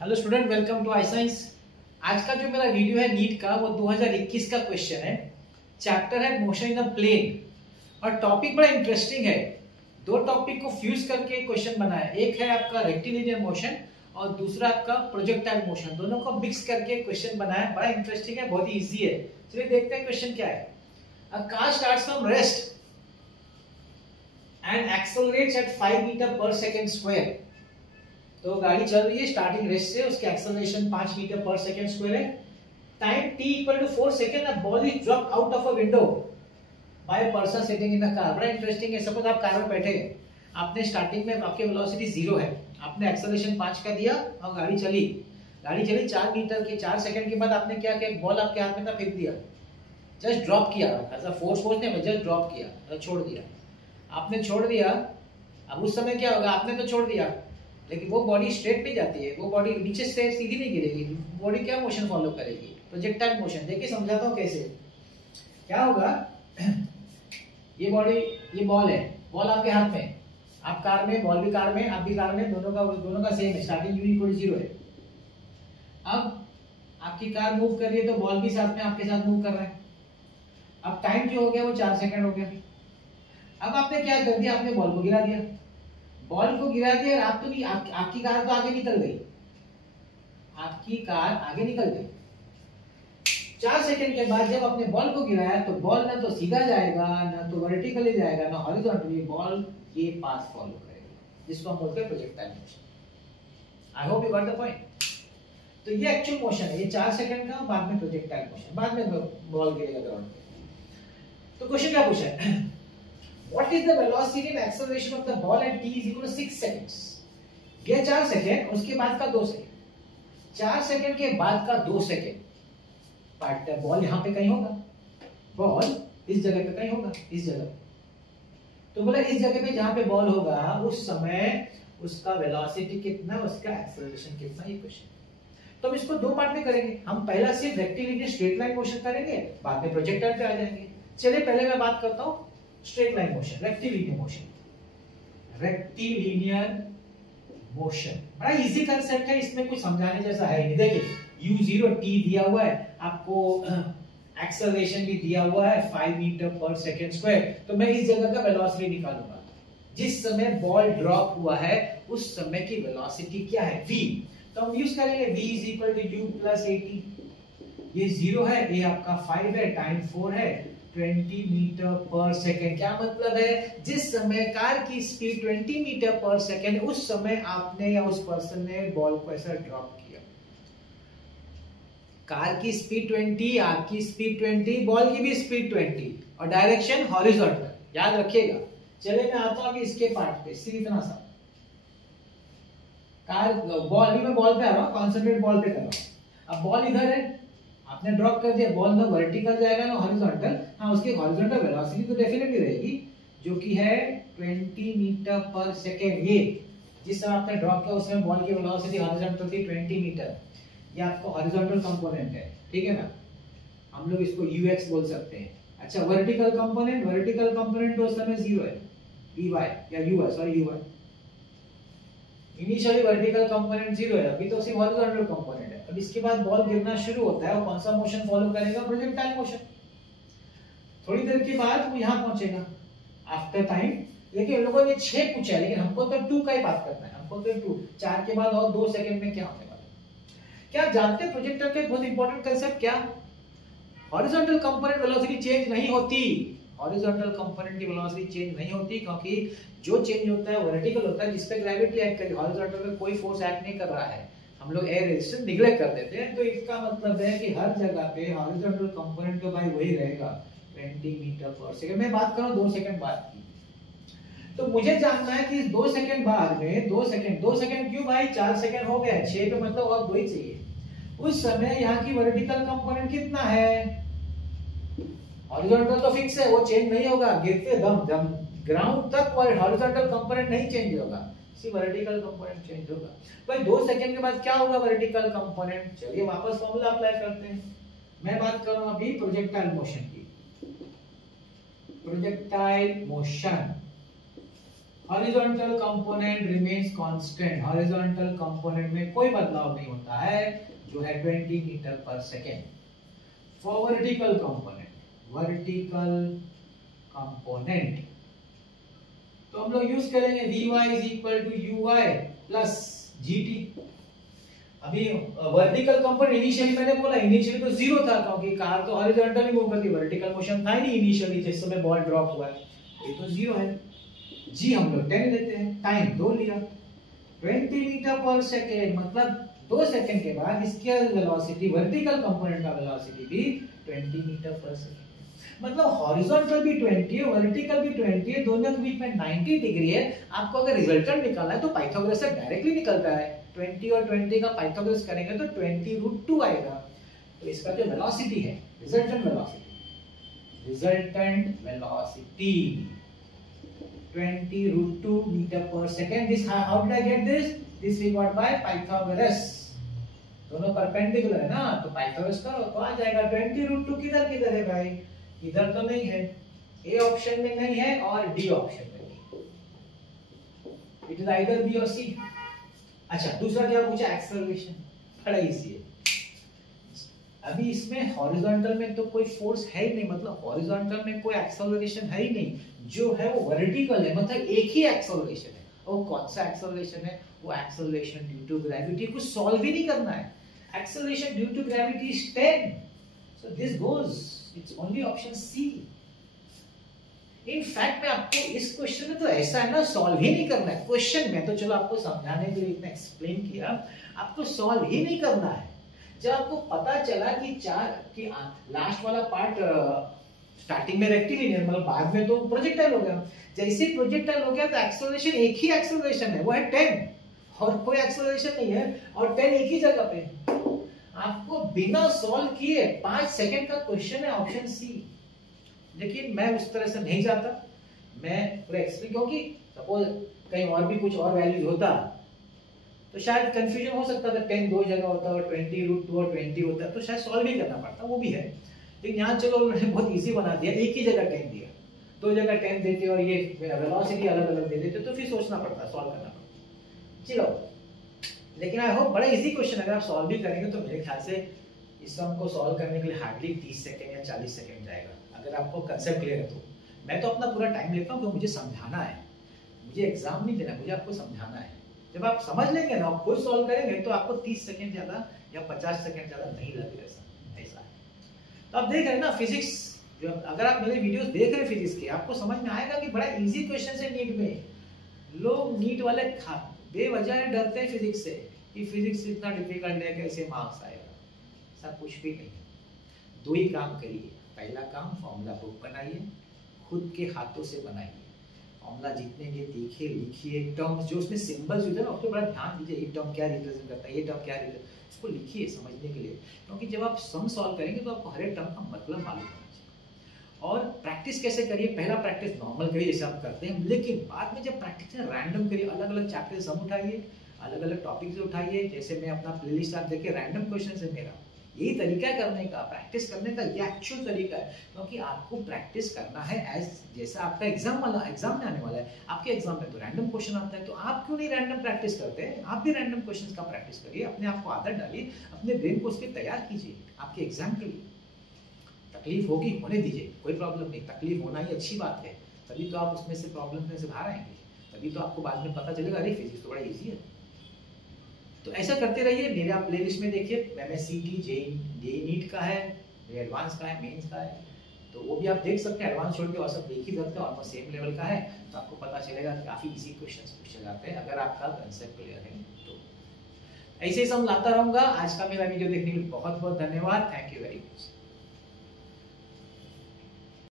Hello student, welcome to I science. आज का जो मेरा वीडियो है नीट का, वो 2021 का क्वेश्चन है। चैप्टर है मोशन इन अ प्लेन और टॉपिक बड़ा इंटरेस्टिंग है। दो टॉपिक को फ्यूज करके क्वेश्चन बना है। एक है आपका रेक्टिलिनियर मोशन और दूसरा आपका प्रोजेक्टाइल मोशन। दोनों को मिक्स करके क्वेश्चन बना है। बड़ा इंटरेस्टिंग है, बहुत ही ईजी है। चलिए देखते हैं क्वेश्चन क्या है। A car starts from rest and accelerates at 5 metre per second square. तो गाड़ी चल रही है स्टार्टिंग रेस्ट से, उसके acceleration 5 metre per second square है। Time t equal to 4 second, a ball is drop out of a window by a person sitting in a car. बड़ा interesting है। सपोज आप कार में बैठे हैं, आपने स्टार्टिंग में आपकी वेलोसिटी 0 है, आपने एक्सेलरेशन 5 का दिया और गाड़ी चली 4 मीटर की 4 सेकंड के बाद आपने क्या किया, बॉल आपके हाथ में था, फेंक दिया, जस्ट ड्रॉप किया। ऐसा फोर्स नहीं, जस्ट ड्रॉप किया, छोड़ दिया। आपने छोड़ दिया। अब उस समय क्या होगा, आपने तो छोड़ दिया लेकिन वो बॉडी स्ट्रेट नहीं जाती है, वो बॉडी नीचे से सीधी नहीं गिरेगी। बॉडी क्या मोशन फॉलो करेगी, प्रोजेक्टाइल मोशन। देखिए समझाता हूँ कैसे। क्या होगा, ये बॉडी, ये बॉल है, बॉल आपके हाथ में, आप कार में, बॉल भी कार में, आप भी कार में, दोनों का सेम है, स्टार्टिंग u इक्वल 0 है। अब आपकी कार मूव कर रही है तो बॉल भी साथ में आपके साथ मूव कर रहा है। अब टाइम जो हो गया वो 4 सेकंड हो गया। अब आपने क्या कर दिया, आपने बॉल को गिरा दिया। बॉल को गिरा दिया और आप तो नहीं, आपकी कार तो आगे निकल गई, आपकी कार आगे निकल गई। 4 सेकंड के बाद जब आपने बॉल को गिराया तो बॉल ना तो सीधा जाएगा, ना तो वर्टिकली जाएगा, ना हॉरिजॉन्टली। बॉल ये पाथ फॉलो करेगा, जिसको हम बोलते हैं projectile motion. I hope you got the point. तो ये एक्चुअल मोशन है, ये 4 सेकंड का, बाद में प्रोजेक्टाइल मोशन, बाद में बॉल गिरेगा ग्राउंड पे। तो क्वेश्चन क्या पूछा है, What is the velocity and acceleration of the ball at t is equal to 6 seconds? ये 4 सेकंड, उसके बाद का 2 सेकंड, 4 सेकंड के बाद का 2 सेकंड। बट बॉल यहाँ पे कहीं होगा, बॉल इस जगह पे कहीं होगा, इस जगह। तो बोला इस जगह पे जहाँ पे बॉल होगा उस समय उसका वेलोसिटी कितना, उसका एक्सेलरेशन कितना, ये क्वेश्चन। तो हम इसको 2 पार्ट में करेंगे। हम पहला सिर्फ रेक्टिलिनियर स्ट्रेट लाइन मोशन करेंगे, बाद में प्रोजेक्टाइल पे आ जाएंगे। चलिए पहले मैं बात करता हूँ straight line motion, rectilinear motion. Rectilinear motion बड़ा इजी कांसेप्ट है, इसमें कुछ समझाने जैसा है नहीं। देखिए u0 t दिया हुआ है, आपको एक्सेलरेशन भी दिया हुआ है 5 मीटर पर सेकंड स्क्वायर। तो मैं इस जगह का वेलोसिटी निकालूंगा। जिस समय बॉल ड्रॉप हुआ है उस समय की वेलोसिटी क्या है, v। तो हम यूज करेंगे v is equal to u plus 80। ये 0 है, ये आपका 5 है, टाइम 4 है, 20 मीटर पर सेकेंड। क्या मतलब है, जिस समय कार की स्पीड 20 मीटर पर सेकेंड, उस समय आपने या उस पर्सन ने बॉल को ऐसा ड्रॉप किया। कार की स्पीड 20, आपकी स्पीड 20, बॉल की भी स्पीड 20 और डायरेक्शन हॉरिजॉन्टल, याद रखिएगा। चलिए मैं आता हूं इसके पार्ट पे, सिर्फ इतना सा। कार बॉल, अभी मैं बॉल पे आ रहा हूं, कॉन्सेंट्रेट बॉल पे कर रहा हूं। अब बॉल इधर है, आपने ड्रॉप कर दिया, बॉल ना वर्टिकल जाएगा ना हॉरिजॉन्टल। हाँ, उसकी हॉरिजॉन्टल वेलोसिटी तो डेफिनेटली रहेगी, जो कि है 20 मीटर पर सेकेंड। ये जिस समय आपने ड्रॉप किया उस समय बॉल की वेलोसिटी हॉरिजॉन्टल थी 20 मीटर। ये आपको हॉरिजॉन्टल कंपोनेंट है, ठीक है ना, हम लोग इसको ux बोल सकते हैं। अच्छा, वर्टिकल कंपोनेंट तो उस समय 0 है, vy या ui, sorry ui। Initially vertical component 0 है, अभी तो सिर्फ हॉरिजॉन्टल कंपोनेंट है। अब इसके बाद बॉल गिरना शुरू होता है, और कौन सा मोशन फॉलो करेगा, प्रोजेक्टाइल मोशन। थोड़ी देर के बाद वो यहां पहुंचेगा आफ्टर टाइम। देखिए इन लोगों ने 6 पूछा है, लेकिन हमको तो 2 का ही बात करना है। हमको तो 2, 4 के बाद और 2 सेकंड में क्या होने वाला है। क्या आप जानते हैं प्रोजेक्टर का बहुत इंपॉर्टेंट कांसेप्ट क्या, हॉरिजॉन्टल कंपोनेंट वेलोसिटी चेंज नहीं होती। हॉरिजॉन्टल कंपोनेंट की वेलोसिटी चेंज नहीं होती, क्योंकि जो चेंज होता है वर्टिकल होता है, जिस पे ग्रेविटी एक्ट कर रही है। हॉरिजॉन्टल पे कोई फोर्स एक्ट नहीं कर रहा है, हम लोग एयर रेजिस्टेंस निग्लेक्ट कर देते हैं। तो इसका मतलब है कि हर जगह पे हॉरिजॉन्टल कंपोनेंट तो भाई वही रहेगा, 20 मीटर पर सेकंड। मैं बात कर रहा हूं 2 सेकंड बाद की। तो मुझे जानना है कि इस 2 सेकंड बाद में 2 सेकंड क्यों भाई, 4 सेकंड हो गया, 6 पे मतलब और 2 ही चाहिए। उस समय यहाँ की वर्टिकल कंपोनेंट कितना है, हॉरिजॉन्टल तो फिक्स है, वो चेंज नहीं होगा। गिरते दम ग्राउंड तक हॉरिजॉन्टल कंपोनेंट नहीं चेंज होगा, सिर्फ वर्टिकल कंपोनेंट चेंज होगा। भाई 2 सेकंड के बाद क्या होगा, वर्टिकल कंपोनेंट। चलिए वापस फॉर्मूला अप्लाई करते हैं। मैं बात कर रहा हूं अभी प्रोजेक्टाइल मोशन की। Projectile motion horizontal component remains constant, horizontal component में कोई बदलाव नहीं होता है जो है 20 metre per second. For vertical component, vertical component तो हम लोग यूज करेंगे Vy is equal to Uy plus Gt। अभी वर्टिकल कंपोनेंट इनिशियली मैंने बोला इनिशियली तो जीरो था क्योंकि कार तो हॉरिजॉन्टली मूव करती, वर्टिकल मोशन था ही नहीं इनिशियली जिस समय बॉल ड्रॉप हुआ है, ये तो जीरो है। जी हम लोग 10 लेते हैं, टाइम 2 लिया, 20 मीटर पर सेकेंड मतलब 2 सेकंड के बाद इसकी वेलोसिटी वर्टिकल कंपोनेंट का वेलोसिटी भी 20 मीटर पर सेकेंड, मतलब हॉरिजॉन्टल भी 20 है, वर्टिकल भी 20 है, दोनों के बीच में 90 डिग्री है। आपको अगर रिजल्टेंट निकालना है तो पाइथागोरस से डायरेक्टली निकलता है, 20 और 20 का पाइथागोरस करेंगे तो 20√2 आएगा। तो इसका जो वेलोसिटी है, resultant velocity 20√2 metre per second. This how did I get this? This we got by Pythagoras. दोनों परपेंडिकुलर है ना, तो पाइथागोरस करो तो आ जाएगा। 20√2 किधर किधर है भाई? इधर तो नहीं है, ए ऑप्शन में नहीं है और डी ऑप्शन में नहीं, इट इज आइदर बी और सी। अच्छा दूसरा क्या पूछा? एक्सेलरेशन, बड़ा इजी है। अभी इसमें हॉरिजॉन्टल में तो कोई फोर्स है ही नहीं, मतलब हॉरिजॉन्टल में कोई एक्सेलरेशन है ही नहीं, जो है वो वर्टिकल है, मतलब एक ही एक्सेलरेशन है। और कौन सा एक्सेलरेशन है? वो एक्सेलरेशन ड्यू टू ग्रेविटी। कुछ सॉल्व ही नहीं करना है, acceleration due to gravity is 10, so this goes, it's only option C. In fact में आपको इस क्वेश्चन में तो ऐसा है ना, सॉल्व ही नहीं करना है क्वेश्चन में, तो चलो आपको समझाने के लिए इतना एक्सप्लेन किया, आपको सॉल्व ही नहीं करना है। जब आपको पता चला कि लास्ट वाला पार्ट स्टार्टिंग में रेक्टिलिनियर, मतलब बाद में तो प्रोजेक्टाइल हो गया, जैसे प्रोजेक्टाइल हो गया तो एक्सेलरेशन एक ही एक्सेलरेशन है, वो है 10, और कोई एक्सेलरेशन नहीं है, और 10 एक ही जगह पे। आपको बिना सॉल्व किए 5 सेकंड का क्वेश्चन है, ऑप्शन सी। लेकिन मैं उस तरह से नहीं जाता, मैं पूरा एक्सप्लेन, क्योंकि सपोज कहीं और भी कुछ और वैल्यूज होता तो शायद कंफ्यूजन हो सकता था, 10 दो जगह होता और 20√2 और 20 होता तो शायद सॉल्व ही करना पड़ता, वो भी है। लेकिन यहाँ चलो उन्होंने बहुत इजी बना दिया, एक ही जगह 10 दिया, 2 जगह 10 देते और ये वेलोसिटी अलग अलग दे देते तो फिर सोचना पड़ता, सॉल्व करना पड़ता। चलो, लेकिन आई होप बड़ा इजी क्वेश्चन, अगर आप सॉल्व भी करेंगे तो मेरे ख्याल से इस सम को सॉल्व करने के लिए हार्डली 30 सेकंड या 40 सेकंड जाएगा, अगर आपको कंसेप्ट क्लियर है तो। मैं तो अपना पूरा टाइम लेता हूँ, क्योंकि मुझे समझाना है, मुझे एग्जाम नहीं देना, मुझे आपको समझाना है। जब आप समझ लेंगे ना, खुद सॉल्व करेंगे तो आपको 30 सेकंड ज्यादा या 50 सेकंड ज्यादा नहीं लगेगा, ऐसा है। तो आप देख रहे हैं ना फिजिक्स, जो अगर आप मेरे वीडियोस देख रहे हैं फिजिक्स के, आपको समझ में आएगा कि बड़ा इजी क्वेश्चन है नीट में। लोग नीट वाले बेवजह डरते हैं फिजिक्स से कि फिजिक्स इतना डिफिकल्ट है, कैसे मार्क्स आएगा, ऐसा कुछ भी नहीं। 2 ही काम करिए, पहला काम फॉर्मूला बुक बनाइए, खुद के हाथों से बनाइए, फॉर्मूला जितने ये देखिए, लिखिए, टर्म्स जो उसमें सिंबल्स होते हैं ना, उस पर बड़ा ध्यान दीजिए, ये टर्म क्या रिप्रेजेंट करता है, ये टर्म क्या रिप्रेजेंट, उसको लिखिए समझने के लिए, क्योंकि जब आप सम सॉल्व करेंगे तो आपको हर एक टर्म का मतलब मालूम होना चाहिए। और प्रैक्टिस कैसे करिए? पहला प्रैक्टिस नॉर्मल करिए जैसे आप करते हैं, लेकिन बाद में जब प्रैक्टिस रैंडम करिए, अलग अलग चैप्टर से सम उठाइए, अलग अलग टॉपिक से उठाइए। जैसे मैं अपना प्लेलिस्ट आप देखिए, रैंडम क्वेश्चन है मेरा, यही तरीका है करने का, प्रैक्टिस करने का, ये एक्चुअल तरीका है, क्योंकि आपको प्रैक्टिस करना है एज जैसा आपका एग्जाम में आने वाला है। आपके एग्जाम में तो रैंडम क्वेश्चन आता है, तो आप क्यों नहीं रैंडम प्रैक्टिस करते हैं? आप भी रैंडम क्वेश्चंस का प्रैक्टिस करिए, अपने आप को आदत डालिए, अपने ब्रेन को उसके तैयार कीजिए आपके एग्जाम के लिए। तकलीफ होगी, होने दीजिए, कोई प्रॉब्लम नहीं, तकलीफ होना ही अच्छी बात है, तभी तो आप उसमें से प्रॉब्लम में से बाहर आएंगे, तभी तो आपको बाद में पता चलेगा अरे फिजिक्स तो बड़ा ईजी है। तो ऐसा करते रहिए। मेरे आप प्लेलिस्ट में देखिए, MSCT जेईई नीट का है, एडवांस का है, मेंस का है, तो वो भी आप देख सकते हैं। एडवांस छोड़ के और सब देख ही सकते हैं, ऑलमोस्ट सेम लेवल का है, तो आपको पता चलेगा कि काफी इजी क्वेश्चंस पूछे जाते हैं अगर आपका कांसेप्ट क्लियर है तो। ऐसे ही सब लाता रहूंगा। आज का मेरा वीडियो देखने के लिए बहुत बहुत धन्यवाद, थैंक यू वेरी मच।